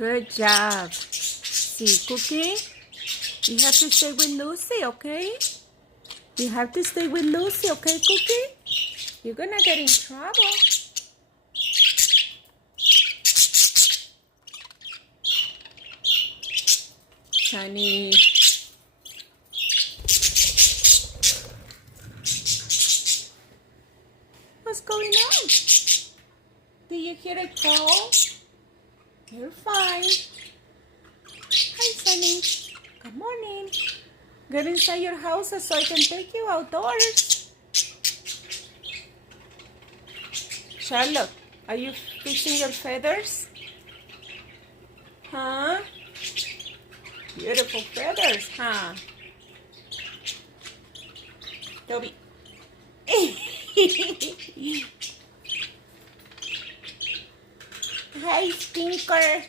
Good job. See, Cookie? You have to stay with Lucy, okay? You have to stay with Lucy, okay, Cookie? You're gonna get in trouble. Honey. What's going on? Do you hear a call? You're fine. Hi, Sunny. Good morning. Get inside your house so I can take you outdoors. Charlotte, are you fixing your feathers? Huh? Beautiful feathers, huh? Toby. Hi, Stinker.